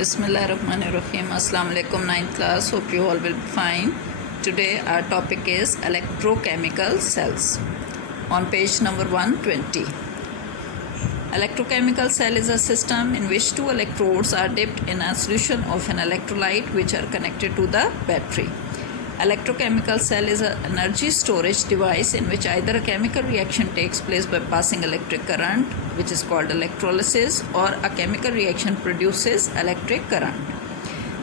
Bismillahirrahmanirrahim. Assalamu alaikum, 9th class. Hope you all will be fine. Today our topic is electrochemical cells. On page number 120. Electrochemical cell is a system in which two electrodes are dipped in a solution of an electrolyte which are connected to the battery. Electrochemical cell is an energy storage device in which either a chemical reaction takes place by passing electric current, which is called electrolysis, or a chemical reaction produces electric current.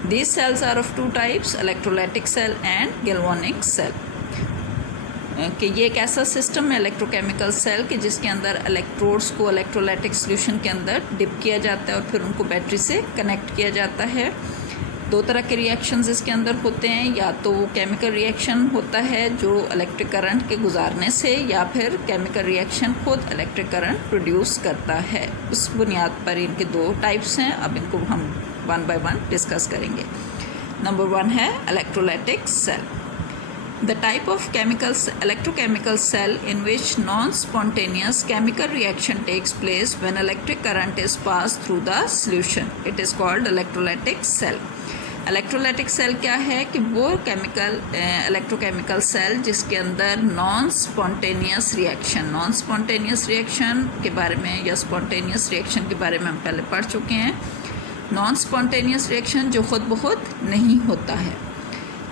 These cells are of two types, electrolytic cell and galvanic cell. कि ये एक ऐसा system है electrochemical cell कि जिसके अंदर electrodes को electrolytic solution के अंदर डिप किया जाता है और फिर उनको बैटरी से कनेक्ट किया जाता है. दो तरह के रिएक्शंस इसके अंदर होते हैं, या तो केमिकल रिएक्शन होता है जो इलेक्ट्रिक करंट के गुजारने से, या फिर केमिकल रिएक्शन खुद इलेक्ट्रिक करंट प्रोड्यूस करता है. उस बुनियाद पर इनके दो टाइप्स हैं. अब इनको हम वन बाय वन डिस्कस करेंगे. नंबर 1 है electrolytic cell. The type of electrochemical cell in which non-spontaneous chemical reaction takes place when electric current is passed through the solution. It is called electrolytic cell. Electrolytic cell क्या है कि वो electrochemical cell जिसके अंदर non spontaneous reaction के बारे में या स्पॉन्टेनियस रिएक्शन के बारे में हम पहले पढ़ चुके हैं. नॉन स्पॉन्टेनियस रिएक्शन जो खुद ब खुद नहीं होता है.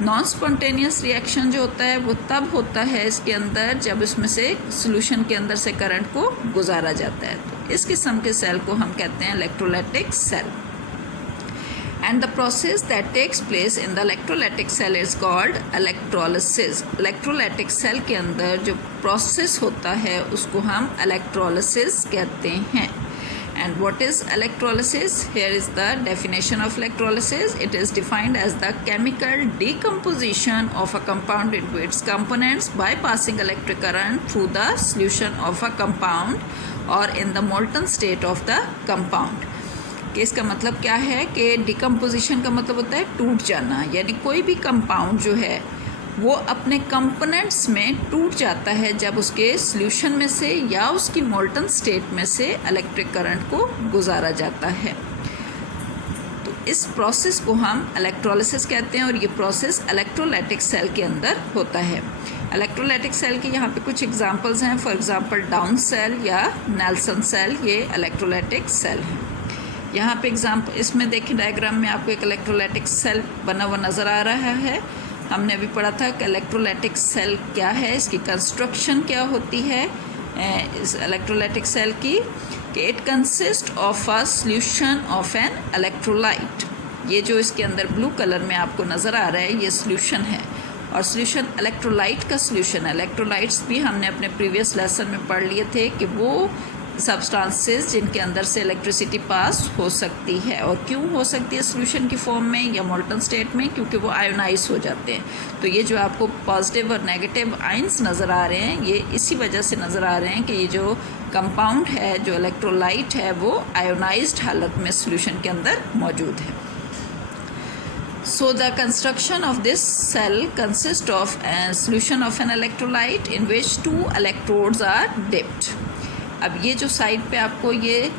नॉन स्पॉन्टेनियस रिएक्शन जो होता है वो तब होता है इसके अंदर जब इसमें से सॉल्यूशन के अंदर से करंट को गुजारा जाता है. तो इस किस्म के सेल को हम कहते हैं electrolytic cell. And the process that takes place in the electrolytic cell is called electrolysis. Electrolytic cell के अंदर जो प्रोसेस होता है उसको हम इलेक्ट्रोलिसिस कहते हैं. And what is electrolysis? Here is the definition of electrolysis. It is defined as the chemical decomposition of a compound into its components by passing electric current through the solution of a compound or in the molten state of the compound. कि इसका मतलब क्या है कि decomposition का मतलब होता है टूट जाना, यानी कोई भी कंपाउंड जो है वो अपने कंपोनेंट्स में टूट जाता है जब उसके सॉल्यूशन में से या उसकी मोल्टन स्टेट में से इलेक्ट्रिक करंट को गुजारा जाता है. तो इस प्रोसेस को हम इलेक्ट्रोलिसिस कहते हैं और ये प्रोसेस इलेक्ट्रोलाइटिक सेल के अंदर होता है. इलेक्ट्रोलाइटिक सेल के यहाँ पे कुछ एग्जांपल्स हैं. फॉर एग्जांपल डाउन सेल या नेल्सन सेल, ये इलेक्ट्रोलाइटिक सेल हैं. यहाँ पे एग्जांपल इसमें देखिए डायग्राम में आपको एक इलेक्ट्रोलाइटिक सेल बना हुआ नज़र आ रहा है. हमने अभी पढ़ा था कि इलेक्ट्रोलाइटिक सेल क्या है, इसकी कंस्ट्रक्शन क्या होती है इस इलेक्ट्रोलाइटिक सेल की, कि it consist of a solution of an electrolyte. ये जो इसके अंदर ब्लू कलर में आपको नज़र आ रहा है ये सॉल्यूशन है, और सॉल्यूशन इलेक्ट्रोलाइट का सॉल्यूशन है. इलेक्ट्रोलाइट्स भी हमने अपने प्रीवियस लेसन में पढ़ लिए थे कि वो सब्सटेंसेस जिनके अंदर से इलेक्ट्रिसिटी पास हो सकती है. और क्यों हो सकती है सॉल्यूशन की फॉर्म में या मोल्टन स्टेट में? क्योंकि वो आयोनाइज हो जाते हैं. तो ये जो आपको पॉजिटिव और नेगेटिव आयंस नज़र आ रहे हैं ये इसी वजह से नज़र आ रहे हैं कि ये जो कंपाउंड है, जो इलेक्ट्रोलाइट है, वो आयोनाइज्ड हालत में सॉल्यूशन के अंदर मौजूद है. So the construction of this cell consists of a solution of an electrolyte in which two electrodes are dipped. अब ये जो साइड पे आपको ये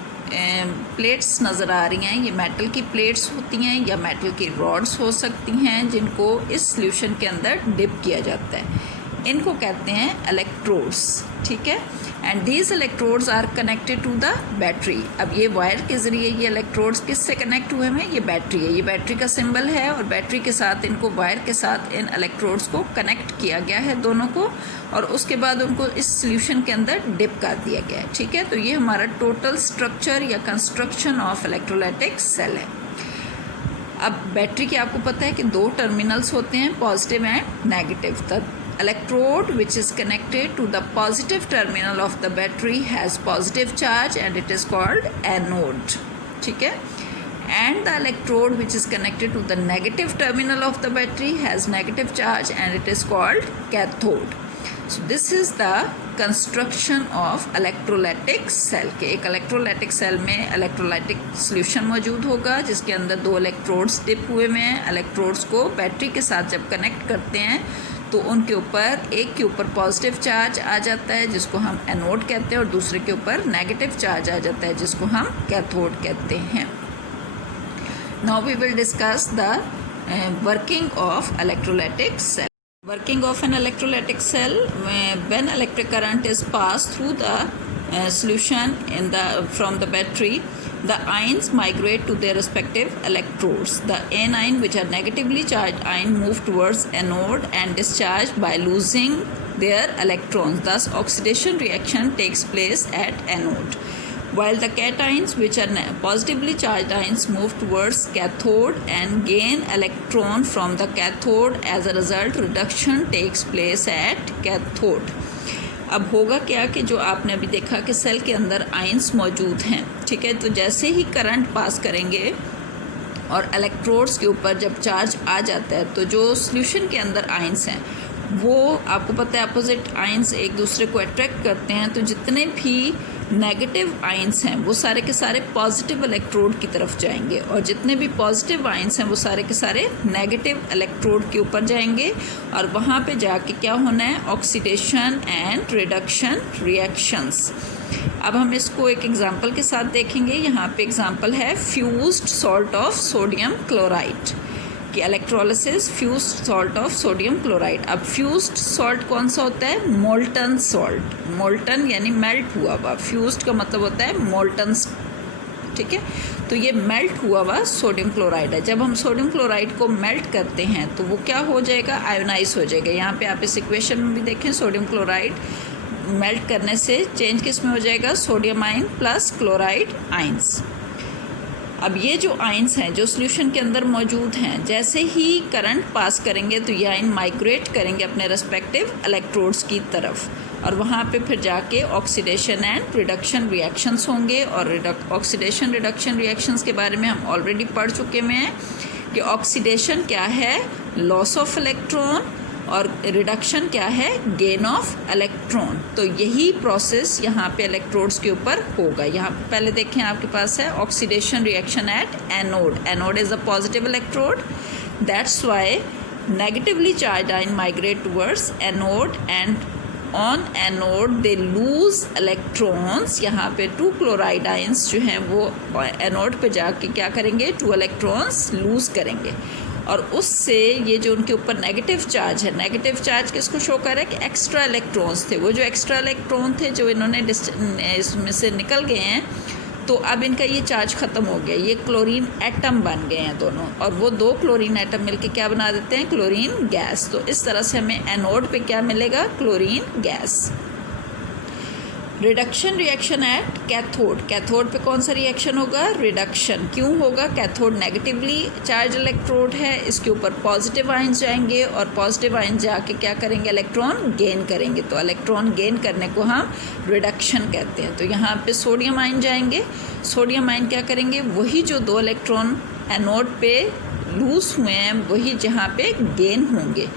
प्लेट्स नज़र आ रही हैं, ये मेटल की प्लेट्स होती हैं या मेटल की रॉड्स हो सकती हैं जिनको इस सॉल्यूशन के अंदर डिप किया जाता है. इनको कहते हैं इलेक्ट्रोड्स. ठीक है. And these electrodes are connected to the battery. अब ये वायर के ज़रिए ये इलेक्ट्रोड्स किससे कनेक्ट हुए हैं? ये बैटरी है. ये बैटरी का सिंबल है और बैटरी के साथ इनको वायर के साथ इन इलेक्ट्रोड्स को कनेक्ट किया गया है दोनों को, और उसके बाद उनको इस सॉल्यूशन के अंदर डिप कर दिया गया है. ठीक है. तो ये हमारा टोटल स्ट्रक्चर या कंस्ट्रक्शन ऑफ इलेक्ट्रोलाइटिक सेल है. अब बैटरी के आपको पता है कि दो टर्मिनल्स होते हैं, positive and negative. The electrode which is connected to the positive terminal of the battery has positive charge and it is called anode. ठीक है. And the electrode which is connected to the negative terminal of the battery has negative charge and it is called cathode. So this is the construction of electrolytic cell. के एक electrolytic cell में electrolytic solution मौजूद होगा जिसके अंदर दो electrodes dip हुए में हैं. इलेक्ट्रोड्स को बैटरी के साथ जब कनेक्ट करते हैं तो उनके ऊपर एक के ऊपर पॉजिटिव चार्ज आ जाता है जिसको हम एनोड कहते हैं, और दूसरे के ऊपर नेगेटिव चार्ज आ जाता है जिसको हम कैथोड कहते हैं. Now we will discuss the working of electrolytic cell. Working of an electrolytic cell, when electric current is passed through the solution from the battery, the ions migrate to their respective electrodes. The anion, which are negatively charged ion, move towards anode and discharge by losing their electrons. Thus, oxidation reaction takes place at anode. While the cations, which are positively charged ions, move towards cathode and gain electron from the cathode. As a result, reduction takes place at cathode. अब होगा क्या कि जो आपने अभी देखा कि cell के अंदर आयंस मौजूद हैं, ठीक है, तो जैसे ही करंट पास करेंगे और इलेक्ट्रोड्स के ऊपर जब चार्ज आ जाता है तो जो सॉल्यूशन के अंदर आयंस हैं वो आपको पता है अपोजिट आयंस एक दूसरे को अट्रैक्ट करते हैं, तो जितने भी नेगेटिव आयंस हैं वो सारे के सारे पॉजिटिव इलेक्ट्रोड की तरफ जाएंगे और जितने भी पॉजिटिव आयंस हैं वो सारे के सारे नेगेटिव इलेक्ट्रोड के ऊपर जाएंगे और वहाँ पे जाके क्या होना है, ऑक्सीडेशन एंड रिडक्शन रिएक्शंस। अब हम इसको एक एग्जांपल के साथ देखेंगे। यहाँ पे एग्जांपल है fused salt of sodium chloride की electrolysis, fused salt of sodium chloride. अब फ्यूज्ड सॉल्ट कौन सा होता है, मोल्टन सॉल्ट। मोल्टन यानी मेल्ट हुआ हुआ, फ्यूज्ड का मतलब होता है मोल्टन, ठीक है। तो ये मेल्ट हुआ हुआ सोडियम क्लोराइड है। जब हम सोडियम क्लोराइड को मेल्ट करते हैं तो वो क्या हो जाएगा, आयोनाइज हो जाएगा। यहाँ पे आप इस इक्वेशन में भी देखें, सोडियम क्लोराइड मेल्ट करने से चेंज किस में हो जाएगा, sodium ion plus chloride ions. अब ये जो आयंस हैं जो सॉल्यूशन के अंदर मौजूद हैं, जैसे ही करंट पास करेंगे तो ये आयन माइग्रेट करेंगे अपने रेस्पेक्टिव इलेक्ट्रोड्स की तरफ और वहाँ पे फिर जाके ऑक्सीडेशन एंड रिडक्शन रिएक्शंस होंगे। और ऑक्सीडेशन रिडक्शन रिएक्शंस के बारे में हम ऑलरेडी पढ़ चुके हैं कि ऑक्सीडेशन क्या है, लॉस ऑफ इलेक्ट्रॉन, और रिडक्शन क्या है, गेन ऑफ इलेक्ट्रॉन। तो यही प्रोसेस यहाँ पे इलेक्ट्रोड्स के ऊपर होगा। यहाँ पहले देखें आपके पास है oxidation reaction at anode. Anode is a positive electrode, that's why negatively charge ion migrate towards anode and on anode they lose electrons. यहाँ पे 2 क्लोराइड आयंस जो हैं वो एनोड पे जाके क्या करेंगे, 2 इलेक्ट्रॉन्स लूज करेंगे और उससे ये जो उनके ऊपर नेगेटिव चार्ज है, नेगेटिव चार्ज किसको शो कर रहा है कि एक्स्ट्रा इलेक्ट्रॉन्स थे। वो जो एक्स्ट्रा इलेक्ट्रॉन थे जो इन्होंने इसमें से निकल गए हैं, तो अब इनका ये चार्ज ख़त्म हो गया, ये क्लोरीन एटम बन गए हैं दोनों, और वो 2 क्लोरीन एटम मिलके क्या बना देते हैं, क्लोरीन गैस। तो इस तरह से हमें एनोड पे क्या मिलेगा, chlorine gas. Reduction reaction at cathode. Cathode पे कौन सा रिएक्शन होगा, रिडक्शन। क्यों होगा, कैथोड नेगेटिवली चार्ज इलेक्ट्रोड है, इसके ऊपर पॉजिटिव आयन जाएंगे और पॉजिटिव आयन जाके क्या करेंगे, इलेक्ट्रॉन गेन करेंगे। तो इलेक्ट्रॉन गेन करने को हम रिडक्शन कहते हैं। तो यहाँ पे सोडियम आयन जाएंगे, सोडियम आयन क्या करेंगे, वही जो 2 इलेक्ट्रॉन एनोड पे लूज हुए हैं वही जहाँ पे गेन होंगे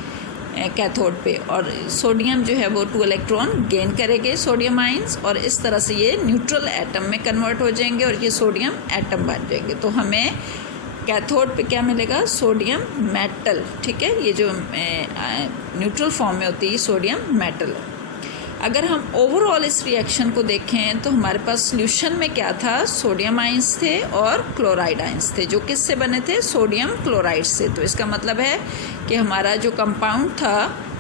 कैथोड पे, और सोडियम जो है वो 2 इलेक्ट्रॉन गेन करेंगे सोडियम आयंस, और इस तरह से ये न्यूट्रल एटम में कन्वर्ट हो जाएंगे और ये सोडियम एटम बन जाएंगे। तो हमें कैथोड पे क्या मिलेगा, सोडियम मेटल, ठीक है। ये जो न्यूट्रल फॉर्म में होती है सोडियम मेटल। अगर हम ओवरऑल इस रिएक्शन को देखें तो हमारे पास सॉल्यूशन में क्या था, सोडियम आयंस थे और क्लोराइड आयंस थे, जो किससे बने थे, सोडियम क्लोराइड से। तो इसका मतलब है कि हमारा जो कंपाउंड था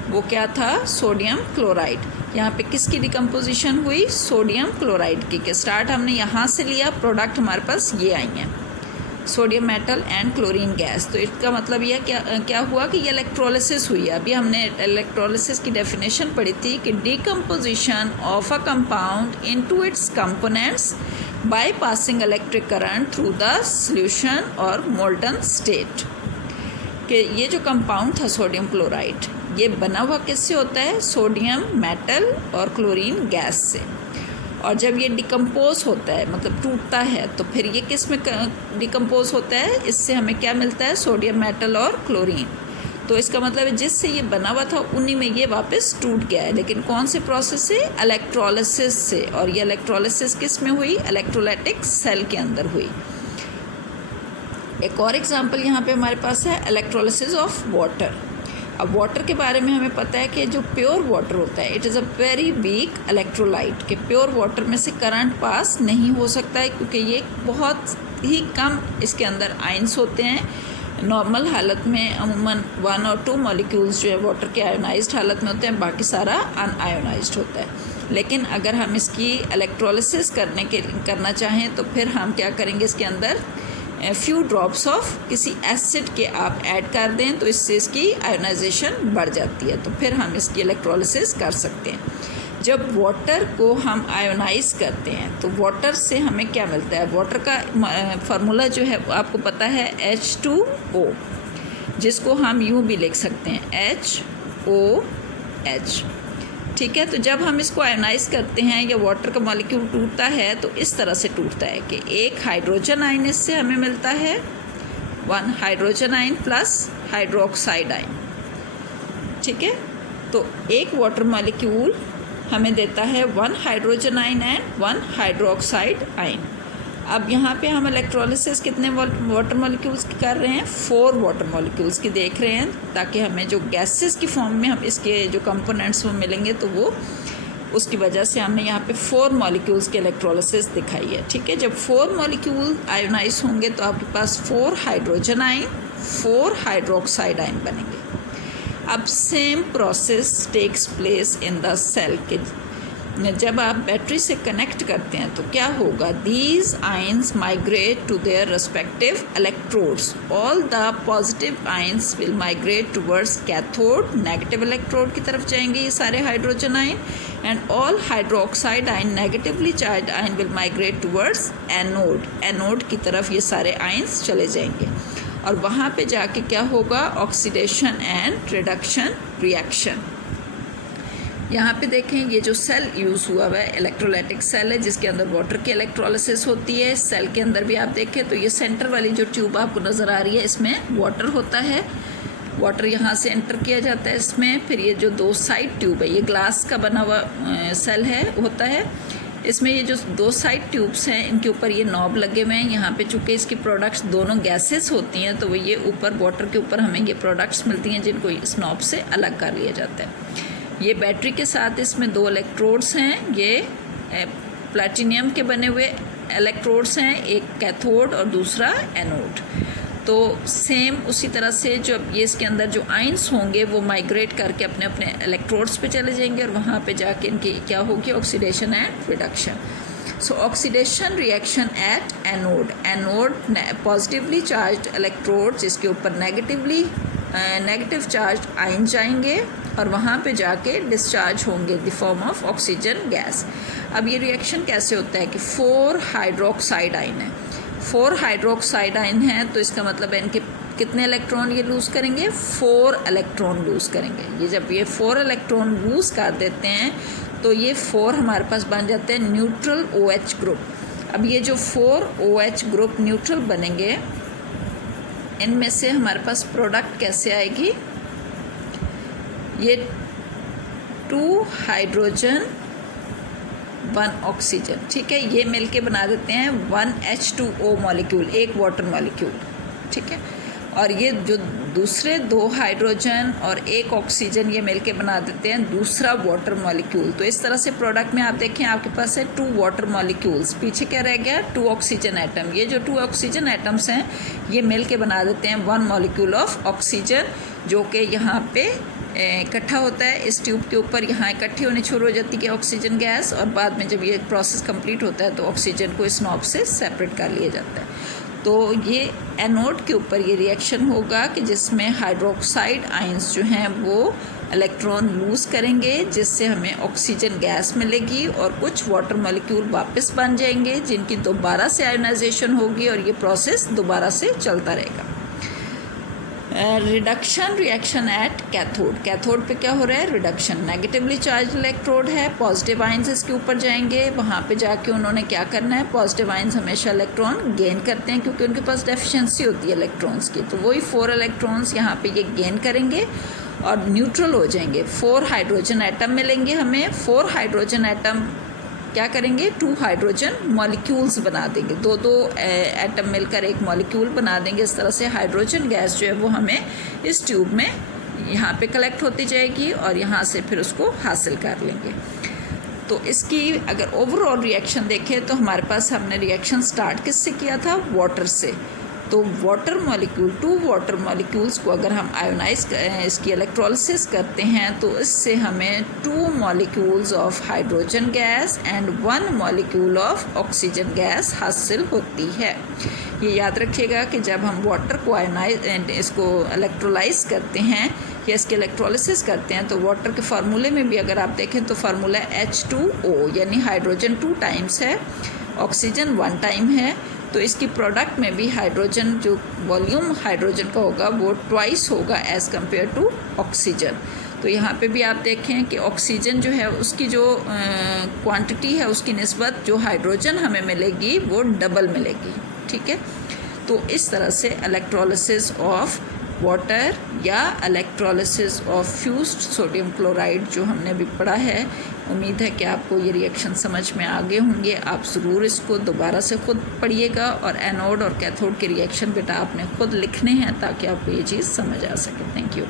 वो क्या था, सोडियम क्लोराइड। यहाँ पे किसकी डिकम्पोजिशन हुई, सोडियम क्लोराइड की। स्टार्ट हमने यहाँ से लिया, प्रोडक्ट हमारे पास ये आई हैं, sodium metal and chlorine gas. तो इसका मतलब यह क्या हुआ कि ये इलेक्ट्रोलिसिस हुई। अभी हमने इलेक्ट्रोलिसिस की डेफिनेशन पढ़ी थी कि decomposition of a compound into its components by passing electric current through the solution और मोल्टन स्टेट। कि ये जो कंपाउंड था सोडियम क्लोराइड, ये बना हुआ किससे होता है, सोडियम मेटल और क्लोरीन गैस से। और जब ये डिकम्पोज होता है, मतलब टूटता है, तो फिर ये किस में डिकम्पोज होता है, इससे हमें क्या मिलता है, सोडियम मेटल और क्लोरीन। तो इसका मतलब है जिससे ये बना हुआ था उन्हीं में ये वापस टूट गया है, लेकिन कौन से प्रोसेस से, इलेक्ट्रोलिसिस से। और ये इलेक्ट्रोलिसिस किस में हुई, इलेक्ट्रोलाइटिक सेल के अंदर हुई। एक और एग्जांपल यहाँ पे हमारे पास है इलेक्ट्रोलिसिस ऑफ वाटर। अब वाटर के बारे में हमें पता है कि जो प्योर वाटर होता है, it is a very weak electrolyte. कि प्योर वाटर में से करंट पास नहीं हो सकता है क्योंकि ये बहुत ही कम इसके अंदर आयंस होते हैं। नॉर्मल हालत में अमूमन 1 और 2 मॉलिक्यूल्स जो है वाटर के आयोनाइज्ड हालत में होते हैं, बाकी सारा अनआयोनाइज्ड होता है। लेकिन अगर हम इसकी इलेक्ट्रोलिसिस करना चाहें तो फिर हम क्या करेंगे, इसके अंदर फ्यू ड्रॉप्स ऑफ किसी एसिड के आप ऐड कर दें तो इससे इसकी आयोनाइजेशन बढ़ जाती है, तो फिर हम इसकी इलेक्ट्रोलिसिस कर सकते हैं। जब वाटर को हम आयोनाइज करते हैं तो वाटर से हमें क्या मिलता है, वाटर का फार्मूला जो है आपको पता है H2O, जिसको हम यूँ भी लिख सकते हैं HOH। ठीक है, तो जब हम इसको आयोनाइज करते हैं या वाटर का मॉलिक्यूल टूटता है तो इस तरह से टूटता है कि एक हाइड्रोजन आयन इससे हमें मिलता है, 1 hydrogen ion plus hydroxide ion. ठीक है, तो एक वाटर मॉलिक्यूल हमें देता है 1 hydrogen ion and 1 hydroxide ion. अब यहाँ पे हम इलेक्ट्रोलिसिस कितने वाटर मॉलिक्यूल्स की कर रहे हैं, 4 वाटर मॉलिक्यूल्स की देख रहे हैं, ताकि हमें जो गैसेस की फॉर्म में हम इसके जो कंपोनेंट्स वो मिलेंगे तो वो उसकी वजह से हमने यहाँ पे 4 मॉलिक्यूल्स के इलेक्ट्रोलिसिस दिखाई है। ठीक है, जब 4 मॉलिक्यूल आयोनाइज होंगे तो आपके पास 4 हाइड्रोजन आयन 4 हाइड्रोक्साइड आयन बनेंगे। अब same process takes place in the cell के जब आप बैटरी से कनेक्ट करते हैं तो क्या होगा, these ions migrate to their respective electrodes. All the positive ions will migrate towards cathode, negative electrode की तरफ जाएंगे ये सारे hydrogen ion, and all hydroxide ion negatively charge ion will migrate towards anode, anode की तरफ ये सारे ions चले जाएंगे और वहाँ पे जाके क्या होगा, ऑक्सीडेशन एंड रिडक्शन रिएक्शन। यहाँ पे देखें ये जो सेल यूज़ हुआ हुआ है इलेक्ट्रोलाइटिक सेल है जिसके अंदर वाटर की इलेक्ट्रोलिसिस होती है। इस सेल के अंदर भी आप देखें तो ये सेंटर वाली जो ट्यूब आपको नज़र आ रही है इसमें वाटर होता है, वाटर यहाँ से एंटर किया जाता है इसमें। फिर ये जो 2 साइड ट्यूब है, ये ग्लास का बना हुआ सेल है होता है, इसमें ये जो 2 साइड ट्यूब्स हैं इनके ऊपर ये नॉब लगे हुए हैं। यहाँ पे चूँकि इसकी प्रोडक्ट्स दोनों गैसेस होती हैं तो वो ये ऊपर वाटर के ऊपर हमें ये प्रोडक्ट्स मिलती हैं जिनको इस नॉब से अलग कर लिया जाता है। ये बैटरी के साथ इसमें 2 इलेक्ट्रोड्स हैं, ये प्लैटिनियम के बने हुए इलेक्ट्रोड्स हैं, एक कैथोड और दूसरा एनोड। तो सेम उसी तरह से जब ये इसके अंदर जो आयंस होंगे वो माइग्रेट करके अपने अपने इलेक्ट्रोड्स पे चले जाएंगे और वहाँ पे जाके इनकी क्या होगी, oxidation and reduction. So oxidation reaction at anode, anode positively charge electrode जिसके ऊपर नेगेटिव चार्ज आयन जाएंगे और वहाँ पे जाके डिस्चार्ज होंगे the form of oxygen gas. अब ये रिएक्शन कैसे होता है कि 4 हाइड्रोक्साइड आयन है, 4 हाइड्रोक्साइड आयन है तो इसका मतलब है इनके कितने इलेक्ट्रॉन ये लूज़ करेंगे, 4 इलेक्ट्रॉन लूज़ करेंगे। ये जब ये 4 इलेक्ट्रॉन लूज़ कर देते हैं तो ये 4 हमारे पास बन जाते हैं न्यूट्रल OH ग्रुप। अब ये जो 4 OH ग्रुप न्यूट्रल बनेंगे इनमें से हमारे पास प्रोडक्ट कैसे आएगी, ये 2 हाइड्रोजन 1 ऑक्सीजन। ठीक है, ये मिलके बना देते हैं 1 H2O मॉलिक्यूल, एक वाटर मॉलिक्यूल। ठीक है, और ये जो दूसरे 2 हाइड्रोजन और 1 ऑक्सीजन ये मिलके बना देते हैं दूसरा वाटर मॉलिक्यूल। तो इस तरह से प्रोडक्ट में आप देखें आपके पास है 2 वाटर मॉलिक्यूल्स, पीछे क्या रह गया, 2 ऑक्सीजन एटम। ये जो 2 ऑक्सीजन एटम्स हैं ये मिलके बना देते हैं 1 मॉलिक्यूल ऑफ ऑक्सीजन, जो कि यहाँ पे इकट्ठा होता है इस ट्यूब के ऊपर, यहाँ इकट्ठी होनी शुरू हो जाती है ऑक्सीजन गैस, और बाद में जब ये प्रोसेस कंप्लीट होता है तो ऑक्सीजन को इस नॉब से सेपरेट कर लिया जाता है। तो ये एनोड के ऊपर ये रिएक्शन होगा कि जिसमें हाइड्रोक्साइड आयंस जो हैं वो इलेक्ट्रॉन लूज़ करेंगे जिससे हमें ऑक्सीजन गैस मिलेगी और कुछ वाटर मॉलिक्यूल वापस बन जाएंगे जिनकी दोबारा से आयोनाइजेशन होगी और ये प्रोसेस दोबारा से चलता रहेगा। Reduction reaction at cathode, cathode पे क्या हो रहा है, रिडक्शन। नेगेटिवली चार्ज इलेक्ट्रोड है, पॉजिटिव आयंस इसके ऊपर जाएंगे, वहाँ पे जाके उन्होंने क्या करना है, पॉजिटिव आयंस हमेशा इलेक्ट्रॉन गेन करते हैं क्योंकि उनके पास डेफिशिएंसी होती है इलेक्ट्रॉन्स की, तो वही 4 इलेक्ट्रॉन्स यहाँ पे ये गेन करेंगे और न्यूट्रल हो जाएंगे। 4 हाइड्रोजन एटम मिलेंगे हमें, 4 हाइड्रोजन एटम क्या करेंगे, 2 हाइड्रोजन मॉलिक्यूल्स बना देंगे, 2 एटम मिलकर एक मॉलिक्यूल बना देंगे। इस तरह से हाइड्रोजन गैस जो है वो हमें इस ट्यूब में यहाँ पे कलेक्ट होती जाएगी और यहाँ से फिर उसको हासिल कर लेंगे। तो इसकी अगर ओवरऑल रिएक्शन देखें तो हमारे पास हमने रिएक्शन स्टार्ट किससे किया था, वाटर से। तो वाटर मॉलिक्यूल, 2 वाटर मॉलिक्यूल्स को अगर हम आयोनाइज इसकी इलेक्ट्रोलिसिस करते हैं तो इससे हमें 2 molecules of hydrogen gas and 1 molecule of oxygen gas हासिल होती है। ये याद रखिएगा कि जब हम वाटर को इसको इलेक्ट्रोलाइज करते हैं या इसके इलेक्ट्रोलिसिस करते हैं तो वाटर के फार्मूले में भी अगर आप देखें तो फार्मूला H2O यानी हाइड्रोजन 2 टाइम्स है, ऑक्सीजन 1 टाइम है। तो इसकी प्रोडक्ट में भी हाइड्रोजन जो वॉल्यूम हाइड्रोजन का होगा वो ट्वाइस होगा एज़ कम्पेयर टू ऑक्सीजन। तो यहाँ पे भी आप देखें कि ऑक्सीजन जो है उसकी जो क्वांटिटी है उसकी निस्बत जो हाइड्रोजन हमें मिलेगी वो डबल मिलेगी, ठीक है। तो इस तरह से इलेक्ट्रोलिसिस ऑफ वाटर या electrolysis of fused sodium chloride जो हमने अभी पढ़ा है, उम्मीद है कि आपको ये रिएक्शन समझ में आ गए होंगे। आप ज़रूर इसको दोबारा से ख़ुद पढ़िएगा और एनोड और कैथोड के रिएक्शन बेटा आपने ख़ुद लिखने हैं ताकि आपको ये चीज़ समझ आ सके। Thank you.